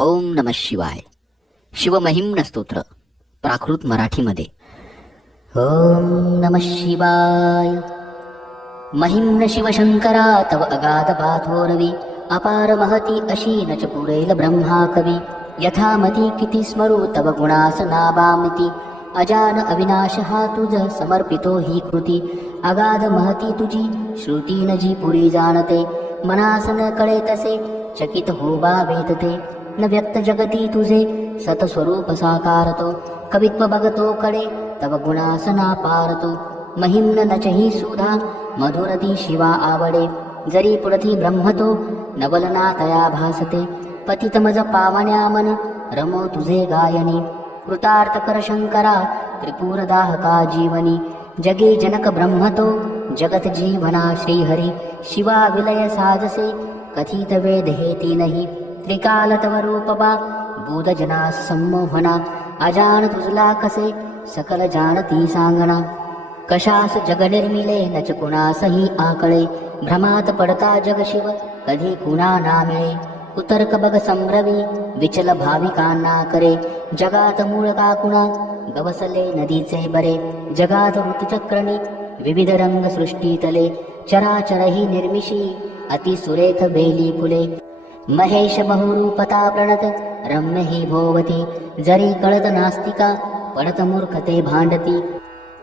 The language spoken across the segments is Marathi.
ओम नम शिवाय. शिवमहिम्न स्तोत्र प्राकृत मराठीमध्ये. ओम नम शिवाय. महिम्न शिवशंकरा तव अगाध पाथोरवी अपार महती अशी न च पुरेल ब्रह्मा कवी. यथामती किती स्मरू तव गुणास नाबामिती अजान अविनाश हा तुझ समर्पितो ही कृती. अगाध महती तुझी श्रुती न जी पुरी जाणते. मनास न कळे तसे चकित हो वेतते न व्यक्त जगती तुझे। सतस्वरूप साकारतो। कवित्व भगतो कडे तव गुणासना पारतो। महिम्न नचही सुधा मधुरती शिवा आवडे। जरी पुरथी ब्रह्मतो नवलना तया भासते। पतित मज पावण्या मन रमो तुझे गायनी। कृतार्थ कर शंकरा त्रिपुरदाहका जीवनी। जगे जनक ब्रह्मतो जगत जीवना श्रीहरी। शिवा विलय साजसे कथित वेद हेती नाही। त्रिकाल तव रूपबा बोध संमोहना अजान तुझला कसे सकल जानती सांगणा कशास जग निर्मिले न च कुणासही आकळे भ्रमात पडता जग शिव कधी कुणा ना मिळे उतर्क बग संभ्रमी विचल भाविकांना करे जगात मूळ का कुणा गवसले नदीचे बरे। जगात ऋतुचक्रणी विविध रंग सृष्टीतले चराचरही निर्मिशी अति सुरेख बेली फुले। महेश बहुरूपता प्रणत रम्य हि भोवती जरी कळत नास्तिका पडत मूर्खते भांडती.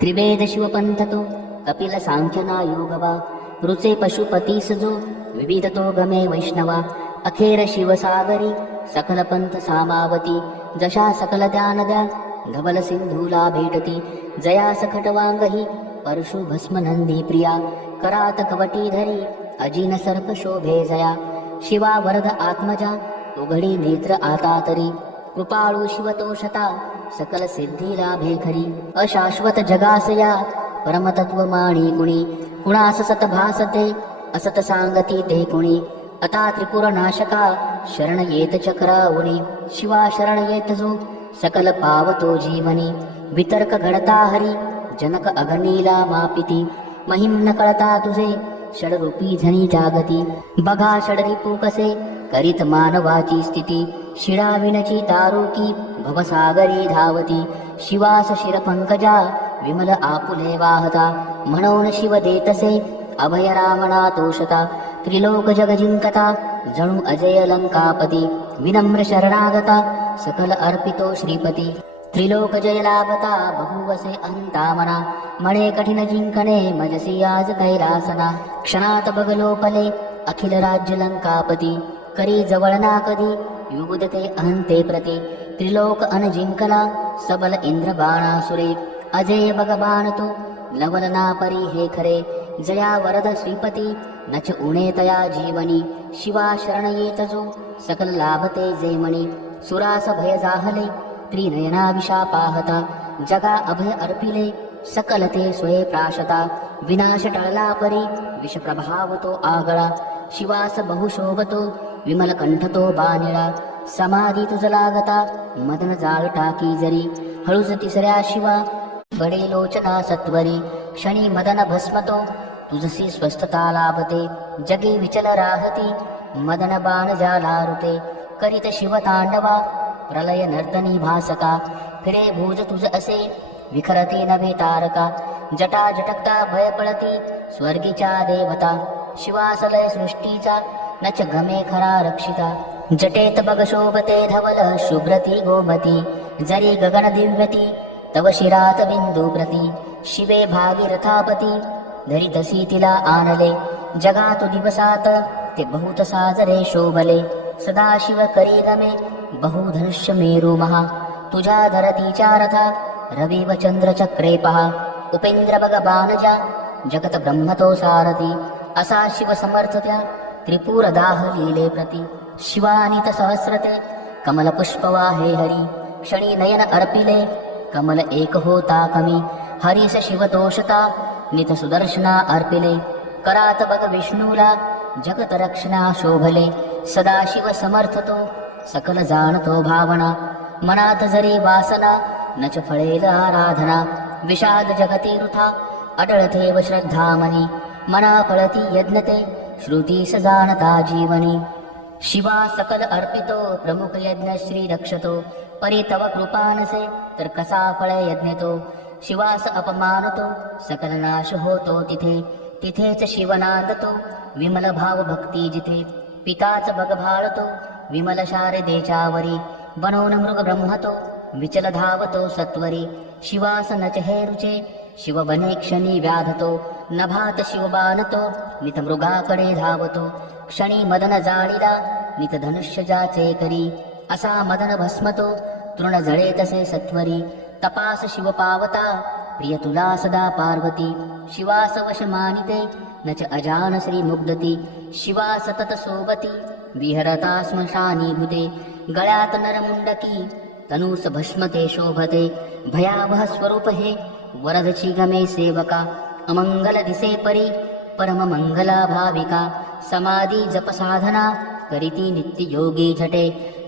त्रिवेद शिवपंथतो कपिल सांख्यना योगवा रुचे पशुपती सजो विविधतो गमे वैष्णवा अखेर शिवसागरी सकल पंथ सामावती जशा सकल त्या नद्या धवल सिंधूला भेटती. जया सकटवांगही परशु भस्म नंदी प्रिया करात कवटी धरी अजिन सर्प शोभे जया. शिवा वरद आत्मजा उघडी नेत्र आता तरी. कृपाळू शिवतोषता सकल सिद्धी लाभे खरी. अशाश्वत जगासया परमतत्व माणी कुणी कुणास सत भासते असत सांगती ते कुणी अता त्रिपुर नाशका शरण येत चक्रावुनी शिवा शरण येत जो सकल पावतो जीवनी. वितर्क घडता हरी जनक अगनीला मापिती. महिम न कळता तुझे षडरूपी झनी जागती। बघा षडरिपू कसे करीत मानवाची स्थिती। शिळा विनची तारुकी भवसागरी धावती। शिवास शिरपंकजा विमल आपुले वाहता। म्हणून शिव देतसे अभय रावणा तोषता त्रिलोक जगजिंकता जणू अजय लंकापती। विनम्र शरणागता सकल अर्पितो श्रीपती। त्रिलोक जय लाभता बहुवसे अंतामना। मणे कठीण जिंकणे मजसी आज कैलासना। क्षणात बगलोपले अखिल राज्य लंकापती करी जवळ ना कधी युगुदते अहंते प्रती त्रिलोक अनजिंकला सबल इंद्र बाणासुरे अजय भगवान तो लवल ना परी हे खरे जया वरद श्रीपती नच उणे तया जीवनी शिवा शरण येत जो सकल लाभते जे मणी सुरास भय जाहले त्रिनयनाविषा पाहता जगा अभय अर्पिले सकल ते स्वये प्राशता विनाश टळला परी विषप्रभावतो आगळा शिवास बहुशोभतो विमलकंठतो बानिळा समाधी तुझलागता मदन जाळ टाकी जरी हळूच तिसऱ्या शिवा बडे लोचना सत्वरी क्षणी मदन भस्मतो तुझसी स्वस्थता लाभते जगी विचल राहती मदन बाण जालारुते करीत शिवतांडवा प्रलय नर्तनी भासका फिरे भुज तुझ असे विखरती नभी तारका जटा झटकता भय पळती स्वर्गीच्या देवता शिवासलय सृष्टीचा नच गमे खरा रक्षिता. जटेत बग शोभते धवल शुभ्रती गोमती जरी गगन दिव्यती तव शिरात बिंदू प्रती. शिवे भागीरथापती धरितसी तिला आनले जगातु दिवसात ते बहुत साजरे शोभले. सदाशिव करी गमे बहुधनुष्य मेरू महा. तुझ्या धरतीच्या रथा रवी व चंद्र चक्रे उपेंद्र जगत ब्रह्मतो सारथी। असा शिव समर्थ त्या त्रिपुर दाह लीले प्रती। शिवानित सहस्रते। कमल पुष्प वाहे हरी। क्षणी नयन अर्पिले। कमल एक होता कमी। हरीस शिवतोषता नित सुदर्शना अर्पिले। करात बग विष्णूला। जगत रक्षणा शोभले। सदाशिव समर्थतो। सकल जाणतो भावना। मनात जरी वासना। नच फळेल आराधना विषाद जगती वृथा अडळथेव श्रद्धामनी मना पळती यज्ञते श्रुतीस सजानता जीवनी। शिवा सकल अर्पितो प्रमुख यज्ञ श्री रक्षतो परी तव कृपानसे तर कसा फळ यज्ञतो? शिवास अपमानतो सकल नाश होतो तिथे तिथेच शिवनांदतो विमल भाव भक्ती जिथे पिताच बगभाळतो विमल शारदेच्या वरी बनवून मृग ब्रह्मतो विचल धावतो सत्वरी शिवास नच हे रुचे शिव बने क्षणी व्याधतो नभात शिवबानतो नित मृगाकडे धावतो क्षणी मदन जाळीला नित धनुष्य जाचे करी असा मदन भस्मतो तृण जळे तसे सत्वरी तपास शिव पावता प्रिय तुला सदा पार्वती शिवास वश मानिते न च अजान श्री मुग्धती शिवा सतत सोबती विहरता स्मशानी भूते गळ्यात नरमुंडकी तनूस भस्मते शोभते भयावह स्वरूप हे। वरदची गमे सेवका अमंगल दिसे परी परम मंगला भाविका समाधी जप साधना करीती नित्य योगी झटे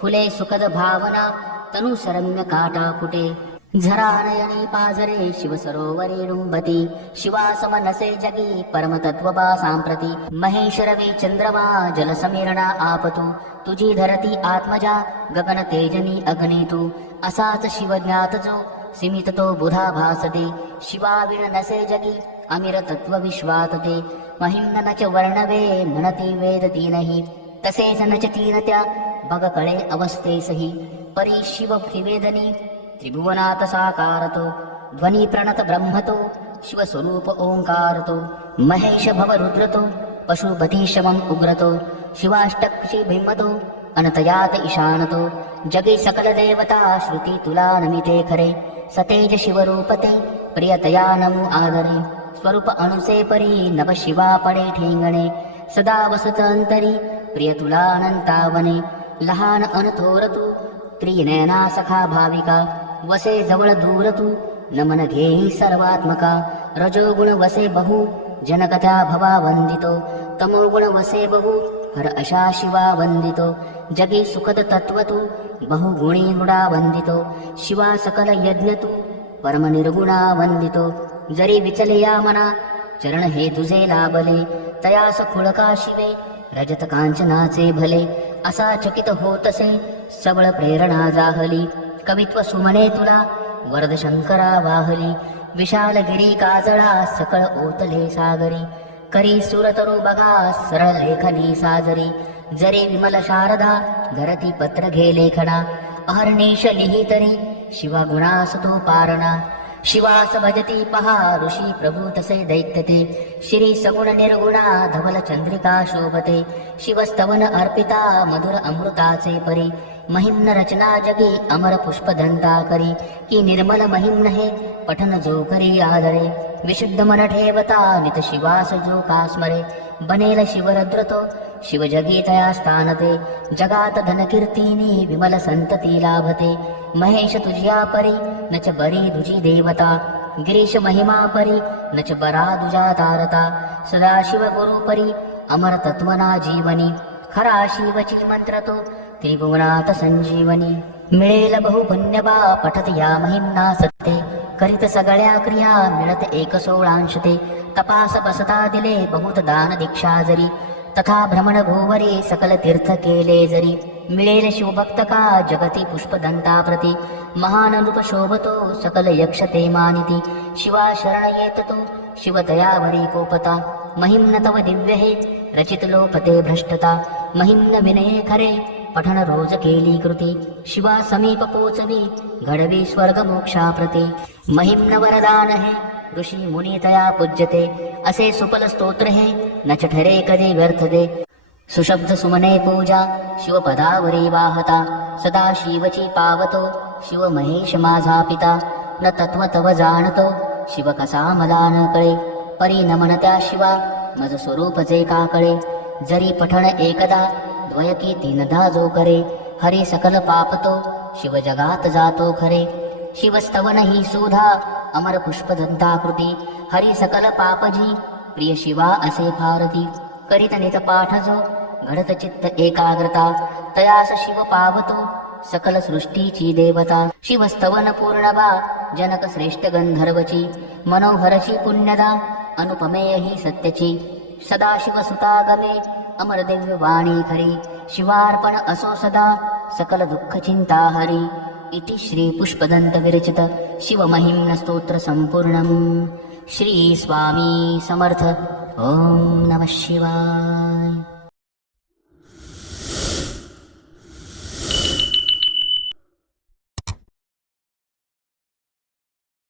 फुले सुखद भावना तनु सरम्य काटा फुटे। झरानयने पाजरे शिव सरोवरे डुंबती शिवासमनसे जगी परमतत्वबा सांप्रती महेश रवी चंद्रमा जल समीरणा आपतू। तुझी धरती आत्मजा गगन तेजनी अग्नी तू असाच शिव ज्ञात जो तो बुधा भासते। शिवाविणनसे जगी अमिर तत्व विश्वात ते महिम्न वर्णवे म्हणती वेद तीनही तसेच न तीन त्या बग कळे अवस्थेसही। परी शिव त्रिभुवनाथसाकारतो ध्वनिप्रणतब्रह्मतो शिवस्वरूप ओङ्कारतो महेश भवरुद्रतो पशुपतिशमम् उग्रतो शिवाष्टक्षिभिम्मतो अनतयात ईशानतो जगे सकलदेवता श्रुतितुलानमिते खरे श्रुतितुलानमितेखरे सतेजशिवरूपते प्रियतया नमो आदरे स्वरूप अनुसे परि नवशिवापणे ठेङ्गणे सदा वसुतान्तरि प्रियतुलानन्तावने लहान अनथोरतु त्रिनैनासखा भाविका वसे जवळ दूर तू नमन घेई सर्वात्मका रजोगुण वसे बहु जनकथा भवा वंदितो तमोगुण वसे बहु हर अशा शिवा वंदितो जगी सुखद तत्व तू बहुगुणी गुणा वंदितो शिवा सकल यज्ञ तू परम निर्गुणा वंदितो जरी विचलया मना चरण हे तुझे लाभले तयास खुळका शिवे रजत कांचनाचे भले असा चकित होतसे सबळ प्रेरणा जाहली कवित्व सुमने तुला वरद शंकरा वाहली विशाल गिरी काजळा सकळ ओतले सागरी करी सुरतरु बघा सरळ लेखनी साजरी जरी विमल शारदा धरती पत्र घे लेखना अहर्निश लिहितरी शिवा गुणास तो पारणा शिवास भजती पहा ऋषी प्रभू तसे दैत्यते श्री सगुण निर्गुणा धवल चंद्रिका शोभते शिवस्तवन अर्पिता मधुर अमृताचे परी महिम्न रचना जगी अमर पुष्प दंता करी। की निर्मल महिम्न हे पठन जो करी आदरे। विशुद्ध मन ठेवता नित शिवास जो का स्मरे। बनेल शिवरद्रतो शिव जगी तया स्थानते। जगात धनकीर्तिनि विमल संतती लाभते। महेश तुझ्या परी न च बरी तुझी देवता। गिरीश महिमा परी न च बरा तुझा तारता। सदाशिव गुरु परी अमर तत्वना जीवनी। खरा शिवची मंत्र तो त्रिभुवनात संजीवनी। मिळेल बहु पुण्यबा पठत या महिन्ना सत्ते। करीत सगळ्या क्रिया मिळत एक सोळांश ते तपास बसता दिले बहुत दान दीक्षा जरी। तथा भ्रमण भोवरी सकल तीर्थ केले जरी। मिळेल शिवभक्त का जगती पुष्पदंता प्रती महान रूप शोभतो सकल यक्ष ते मानिती। शिवा शरण येत तो शिव तयावरी कोपता। महिम्न तव दिव्य हे रचित लोपते भ्रष्टता महिम्न विनये खरे पठण रोज केली कृती शिवा समीप पोचवी घडवी स्वर्ग मोक्षाप्रती महिम्न वरदान हे ऋषी मुनी तया पूज्यते असे सुपल स्तोत्र हे नच ठरे कधी व्यर्थ दे सुशब्द सुमने पूजा शिवपदावरी वाहता सदा शिवची पावतो शिव महेश माझा पिता न तत्व तव जाणतो शिव कसा मला न कळे परी नमनत्या शिवा मज स्वरूप जे का कळे जरी पठण एकदा द्वयकी तीनदा जो करे हरी सकल पापतो शिव जगात जातो खरे. शिवस्तवन ही सुधा अमर पुष्प दंताकृती हरी सकल पापजी प्रिय शिवा असे भारती. करीत नित पाठ जो घडत चित्त एकाग्रता तयास शिव पावतो सकल सृष्टीची देवता. शिवस्तवन पूर्णवा जनक श्रेष्ठ गंधर्वची मनोहरची पुण्यदा अनुपमेय ही सत्यची सदाशिव सुतागमे अमर दिव्य वाणी खरी शिवार्पण असो सदा सकल दुःख चिंता हरी इति श्री पुष्पदंत विरचित शिवमहिम्न स्तोत्र श्री स्वामी समर्थ ओम नमः शिवाय